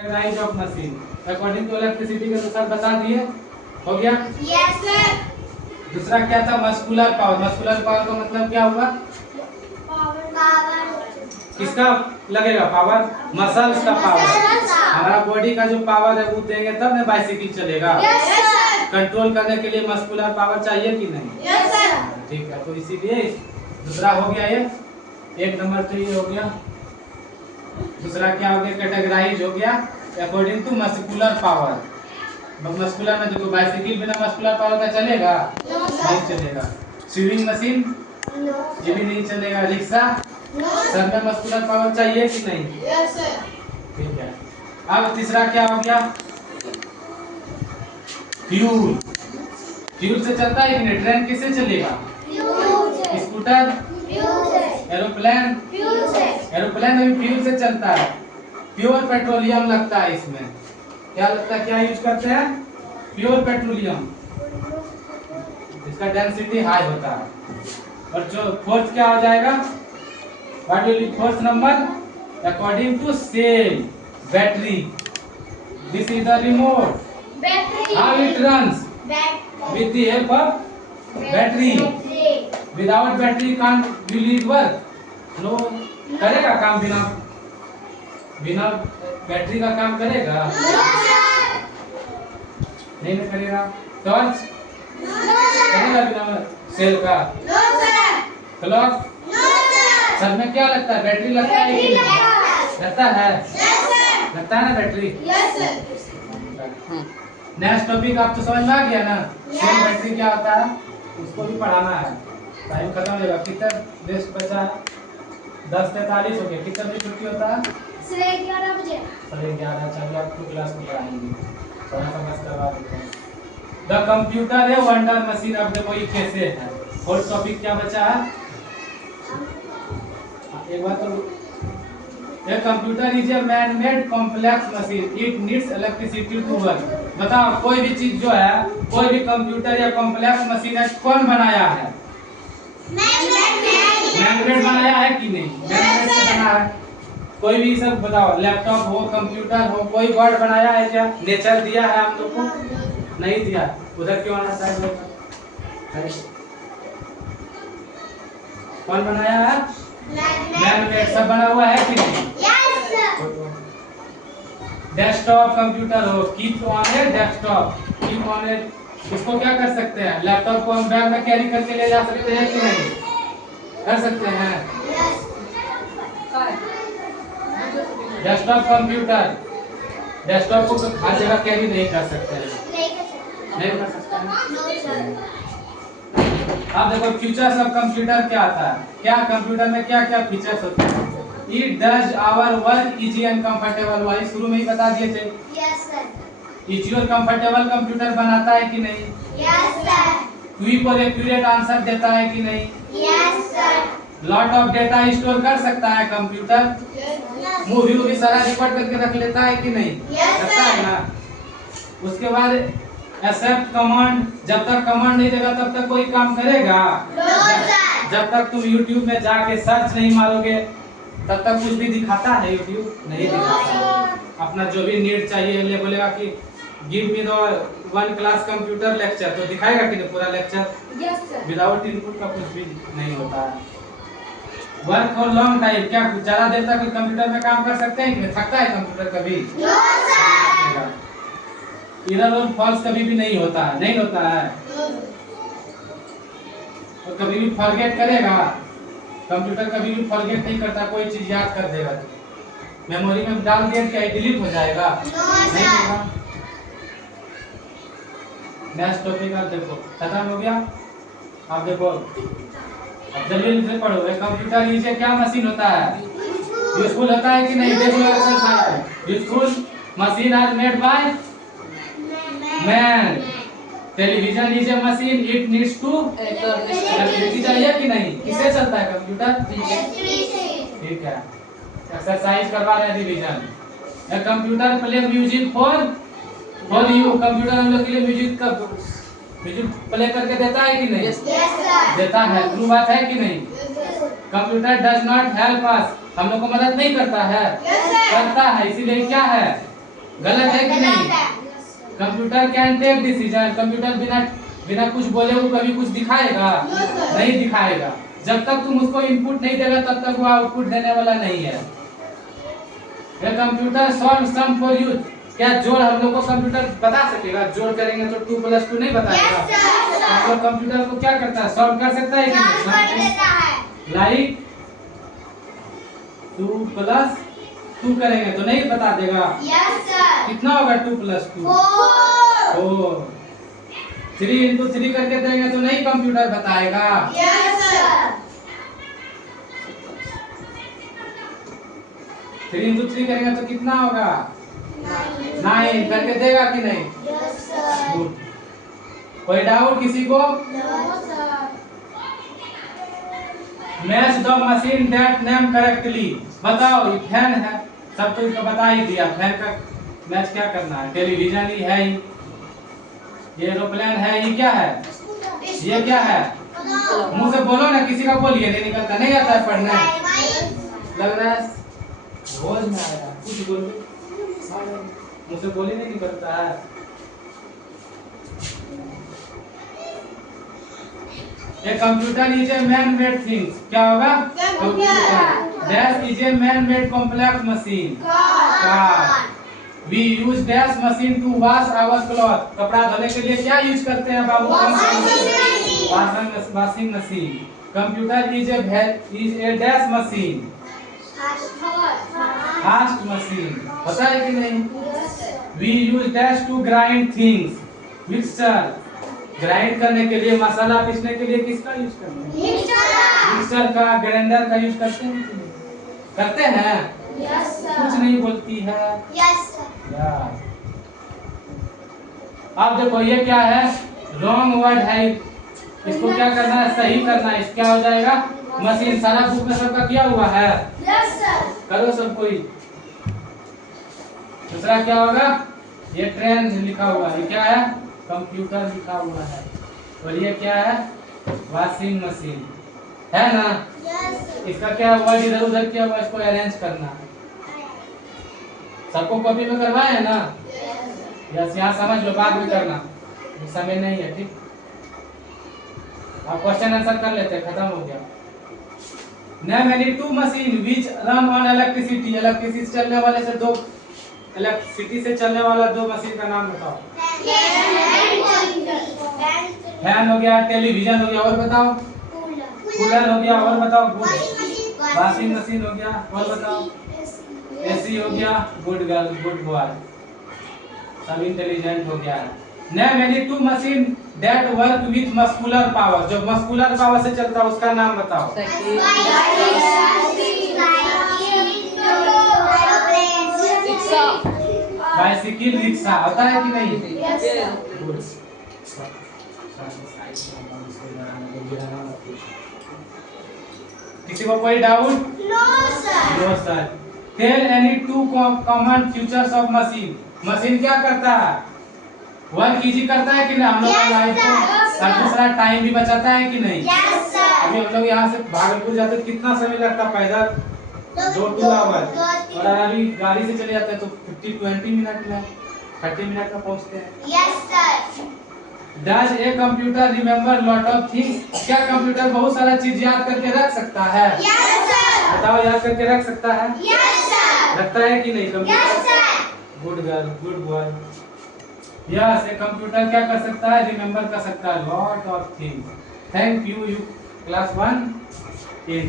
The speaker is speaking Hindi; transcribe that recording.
Categorise of machine according to electricity के अनुसार बता दिए। हो गया? Yes sir. दूसरा क्या था? Muscular power. मस्कुलर पावर का मतलब क्या हुआ? पावर किसका लगेगा पावर? मसल्स का पावर। हमारा बॉडी का जो पावर है वो देंगे तब ना बाइसिकल चलेगा। Yes sir. कंट्रोल करने के लिए मस्कुलर पावर चाहिए कि नहीं? Yes sir. ठीक है, तो इसीलिए दूसरा हो गया ये। एक नंबर तो ये हो गया। दूसरा क्या हो गया? कैटेगराइज हो गया according to muscular power. Muscular में देखो बाइसिकल बिना मस्कुलर पावर का चलेगा? नहीं चलेगा। स्विमिंग मशीन ये भी नहीं चलेगा। रिक्शा सब में मस्कुलर पावर चाहिए कि नहीं? Yes sir. ठीक है। अब तीसरा क्या हो गया? फ्यूल। फ्यूल से चलता है कि नहीं? ट्रेन किससे चलेगा? Scooter, aeroplane. एरोप्लेन में भी फ्यूल से चलता है। प्योर पेट्रोलियम लगता है इसमें। क्या लगता है? क्या यूज करते हैं? Pure petroleum. इसका डेंसिटी हाई होता है। और जो फोर्थ क्या हो जाएगा? What will be fourth number? According to cell battery. This is the remote. How it runs? With the help of battery. Without battery can't will it work? No. करेगा काम बिना बैटरी का काम करेगा? नहीं ना करेगा। टॉर्च करेगा बिना सेल का? क्लॉक सब में क्या लगता है? बैटरी लगता है कि नहीं? लगता है? लगता है ना बैटरी? नेक्स्ट टॉपिक आप तो समझ में आ गया ना? सेल बैटरी क्या होता है उसको भी पढ़ाना है। टाइम खत्म हो जाएगा। कितना देश बचा है? 10:43 हो गया। कितना बजे छुट्टी होता है? 11:30 बजे। 11:30। चलिए आपको क्लास में पढ़ाएंगे। थोड़ा समझ करवा देते हैं। द कंप्यूटर है वंडर मशीन। अब देखो ये कैसे है। फोर्थ टॉपिक क्या बचा है? एक बात तो A computer is a man-made complex machine. It needs electricity to work. बताओ कोई भी चीज जो है, कोई भी कंप्यूटर या कॉम्प्लेक्स मशीन है, कौन बनाया है? मैन-मेड बनाया है कि नहीं? मैन-मेड से बना है। कोई भी सब बताओ, लैपटॉप हो, कंप्यूटर हो, कोई वर्ड बनाया है क्या? नेचर दिया है हम लोग को? नहीं दिया। उधर क्यों आना साइड में? कौन बनाया है? मैन-मेड सब बना हुआ है कि नहीं? डेस्कटॉप कंप्यूटर हो, keep on a desktop, keep on a. इसको क्या कर सकते हैं? लैपटॉप को हम बैग में कैरी करके ले जा सकते हैं कि नहीं? कर सकते हैं। डेस्कटॉप कंप्यूटर, डेस्कटॉप को हर जगह कैरी नहीं कर सकते हैं। नहीं कर सकते हैं। अब देखो फीचर्स ऑफ कंप्यूटर क्या आता है? क्या कंप्यूटर में क्या क्या फीचर्स होते हैं? It does our work easy and comfortable। वही शुरू में ही बता दिए थे। Yes sir। Easy और comfortable कंप्यूटर बनाता है कि नहीं? Yes sir। क्विक और एक्यूरेट आंसर देता है कि नहीं? Yes sir। Lot of data store कर सकता है कंप्यूटर? मूवी भी सारा रिकॉर्ड करके रख लेता है कि नहीं? रखता है ना। उसके बाद एक्सेप्ट कमांड। जब तक कमांड नहीं देगा तब तक कोई काम करेगा? जब तक तुम YouTube में जाके सर्च नहीं मारोगे तब तक कुछ भी दिखाता है YouTube? नहीं दिखाता। अपना जो भी नीड चाहिए ले बोलेगा कि give me the 1 class computer lecture, तो दिखाएगा कि नहीं पूरा lecture? Yes sir। Without input का कुछ भी नहीं होता है। Work for long time. क्या ज्यादा देर तक कंप्यूटर में काम कर सकते हैं कि नहीं? थकता है कंप्यूटर कभी? एरर और फॉल्स कभी भी नहीं होता है। नहीं होता है। और कभी भी फॉरगेट करेगा? कंप्यूटर कभी भी फॉरगेट नहीं करता। कोई चीज याद कर देगा तो मेमोरी में डाल दिया क्या डिलीट हो जाएगा? नहीं होगा। नेक्स्ट टॉपिक आप देखो खत्म हो गया। आप देखो अब जल्दी से पढ़ो। कंप्यूटर नीचे क्या मशीन होता है? यूजफुल होता है कि नहीं? देखो useful machine are made by man. Television is a machine. It needs to electricity चाहिए कि नहीं? किससे चलता है कंप्यूटर? ठीक है। एक्सरसाइज करवा रहे हैं revision. A computer play music for you. Computer हम लोग के लिए म्यूजिक प्ले करके देता है कि नहीं? देता है। ट्रू बात है कि नहीं? Computer does not help us. हम लोग को मदद नहीं करता है? करता है। इसीलिए क्या है? गलत है कि नहीं? Computer can take decision. Computer बिना बिना कुछ बोले वो कभी कुछ दिखाएगा? नहीं दिखाएगा। जब तक तुम उसको इनपुट नहीं देगा तब तक वो आउटपुट देने वाला नहीं है। ये computer solve sum for you. क्या जोड़ हम लोग को कंप्यूटर बता सकेगा? जोड़ करेंगे तो 2 + 2 नहीं बताएगा? तो कंप्यूटर को क्या करता है? सॉल्व कर सकता है कि नहीं? लाइक 2 + 2 करेंगे तो नहीं बता देगा? कितना होगा 2 + 2? 4। 3 × 3 करके देंगे तो नहीं कंप्यूटर बताएगा? 3 × 3 करेंगे तो कितना होगा? 9 करके देगा कि नहीं? गुड। कोई डाउट किसी को? Match the machine that name correctly. बताओ ये फैन है, सब तो इसको बता ही दिया। फैन का मैच क्या करना है? टेलीविजन ही है ही, ये एरोप्लेन है, ये क्या है? ये क्या है? मुंह से बोलो ना, किसी का बोलिए, नहीं निकलता, नहीं आता है पढ़ना। लग रहा है रोज में आया, कुछ बोलो, मुंह से बोली नहीं निकलता है। A computer is a man-made thing. क्या होगा? Computer. Dash is a man-made complex machine. Car. We use dash machine to wash our clothes. कपड़ा धोने के लिए क्या यूज करते हैं बाबू? Washing machine. Computer is a dash machine. Fast machine. पता है कि नहीं? We use dash to grind things. Mixer. Grind करने के लिए, मसाला पीसने के लिए किसका यूज करते हैं? मिक्सर का, ग्राइंडर का यूज करते हैं कि नहीं? करते हैं? कुछ नहीं बोलती है। अब देखो ये क्या है? रॉन्ग वर्ड है, इसको क्या करना है? सही करना है। क्या हो जाएगा? मशीन। सारा बुक में सबका किया हुआ है? करो सब कोई। दूसरा क्या होगा? ये ट्रेन लिखा हुआ है, क्या है? कंप्यूटर लिखा हुआ है। और ये क्या है? वॉशिंग मशीन है ना? इसका क्या वर्ड इधर उधर किया हुआ, इसको अरेंज करना। सबको कॉपी में करवाए है ना? यस, यहाँ समझ लो, बाद में करना, समय नहीं है, ठीक? अब क्वेश्चन आंसर कर लेते हैं, खत्म हो गया। Name any 2 machine which run on electricity. Electricity चलने वाले से दो, इलेक्ट्रिसिटी से चलने वाला 2 मशीन का नाम बताओ। फैन हो गया, टेलीविजन हो गया, और बताओ? कूलर हो गया, और बताओ? वॉशिंग मशीन हो गया, और बताओ? एसी हो गया। गुड गर्ल, गुड बॉय, सब इंटेलिजेंट हो गया है। Name any 2 machine that work with muscular power. जो मस्कुलर पावर से चलता है उसका नाम बताओ। Bicycle, rickshaw. होता है कि नहीं? किसी को कोई doubt? No sir. Tell any 2 common features of machine. Machine क्या करता है? वर्क इजी करता है कि नहीं? हम लोग का लाइफ को, और दूसरा टाइम भी बचाता है कि नहीं? अभी हम लोग यहाँ से भागलपुर जाते तो कितना समय लगता? पैदल 2 आवर, और अभी गाड़ी से चले जाते हैं तो 20 मिनट में, 30 मिनट में पहुँचते हैं। Does a computer remember lot of things? क्या कंप्यूटर बहुत सारा चीज याद करके रख सकता है? बताओ, याद करके रख सकता है? रखता है कि नहीं computer? Good girl, good boy. Yes, a computer क्या कर सकता है? रिमेम्बर कर सकता है lot of things. Thank you, class 1 in